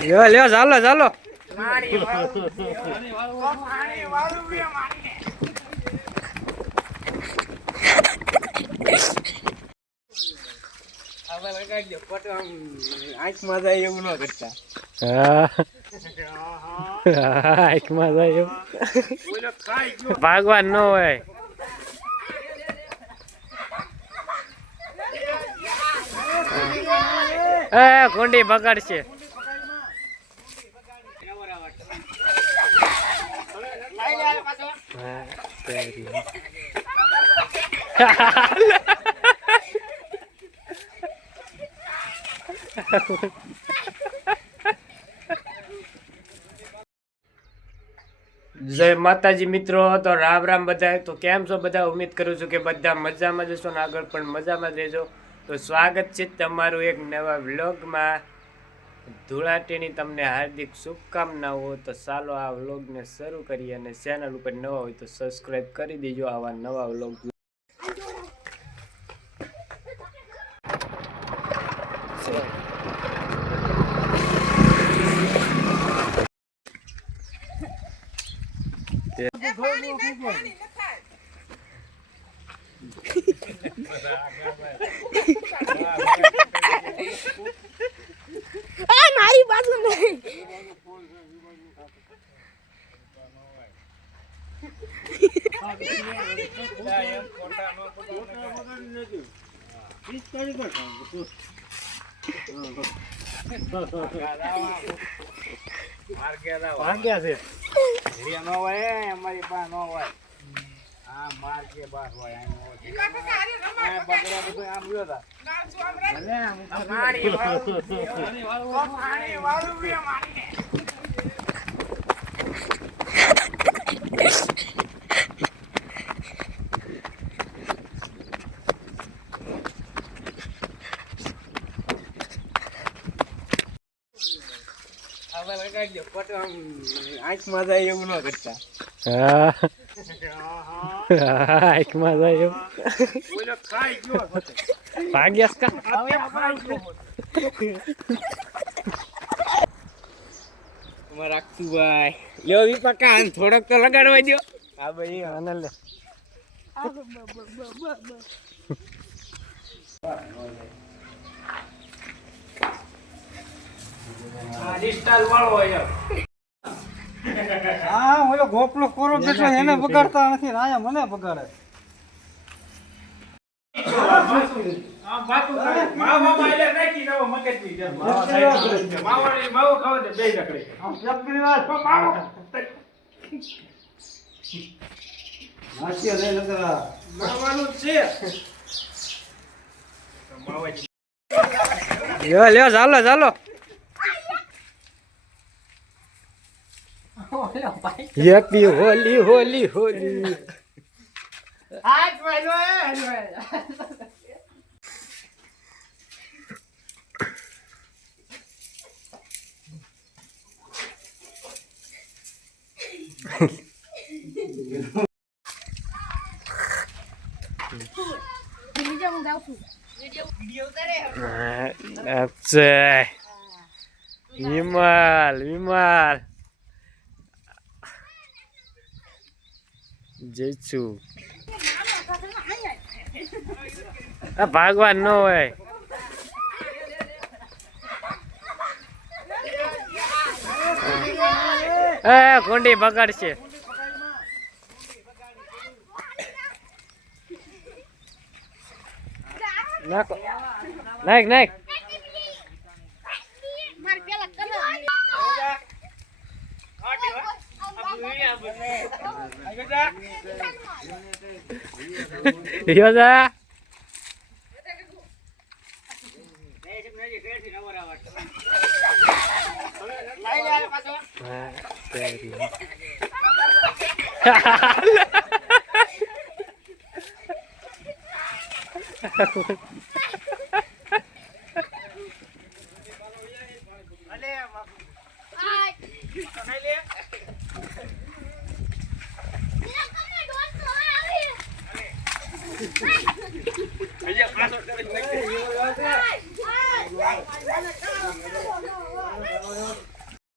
લ્યો લ્યો ચાલો ચાલો આંખમાં જાય એવું ન કરતા. આંખમાં જાય એવું ભાગવાન ન હોય. કુંડી બગાડશે. જય માતાજી મિત્રો. તો રામ રામ બધા. તો કેમ છો બધા? ઉમ્મીદ કરું છું કે બધા મજામાં જ હશો ને આગળ પણ મજામાં જ રહેજો. તો સ્વાગત છે તમારું એક નવા વ્લોગમાં. ધૂળાટીની તમને હાર્દિક શુભકામનાઓ. તો ચાલો આ વ્લોગને શરૂ કરીએ અને ચેનલ ઉપર નવા હોય તો સબસ્ક્રાઈબ કરી દેજો આવા નવા વ્લોગ. મારી બાજુ નહીં. અમારી પાસે ન હોય. હા માર કે બાર હોય. આંખમાં જાય એવું ન કરતા. આંખમાં જાય એવું ભાગ્યાસ કા રાખતું ભાઈ. લ્યો વિપકા થોડોક તો લગાડવા દો. હા ભાઈ આને લે. હા ઓલો ગોપલો કોરો બેઠો એને બગાડતા નથી. આયા મને બગાડે. લ્યો લ્યો ચાલો ચાલો હેપી હોલી હોલી હોલી. વિમલ વિમલ જઈશું. ભાગવાન ન હોય. કુંડી બગાડશે. નાખ નાખ. યોજા